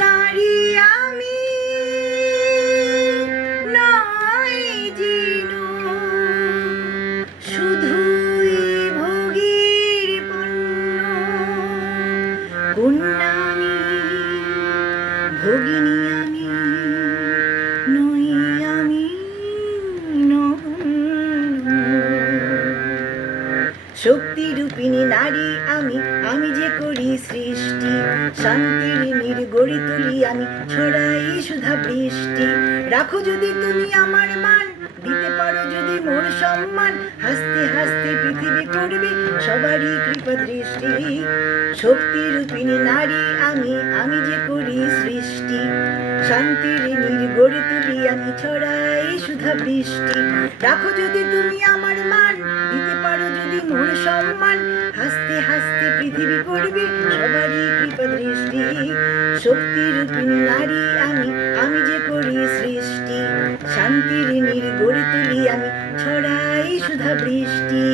নারী আমি নয় জিনু, শুধুই ভোগীর পণ্য। কন্যা আমি, ভগিনী আমি, নই আমি নগণ্য। শক্তিরূপিণী নারী আমি, আমি যে করি সৃষ্টি। শান্তির নীড় গড়ি তুলি আমি, ছড়াই সুধা বৃষ্টি। রাখো যদি তুমি আমার মান, দিতে পারো যদি মোর সম্মান, হাসতে হাসতে পৃথিবী করবে সবারই কৃপা দৃষ্টি। শক্তিরূপিণী নারী আমি, আমি যে করি সৃষ্টি। শান্তির নীড় গড়ি তুলি আমি, ছড়াই সুধা বৃষ্টি। রাখো যদি তুমি আমার মান, দিতে পারো যদি মোর সম্মান, হাসতে হাসতে পৃথিবী করবে সবারই কৃপা দৃষ্টি। শক্তিরূপিণী নারী আমি, আমি যে করি সৃষ্টি। শান্তির নীড় গড়ি তুলি আমি, ছড়াই সুধা বৃষ্টি।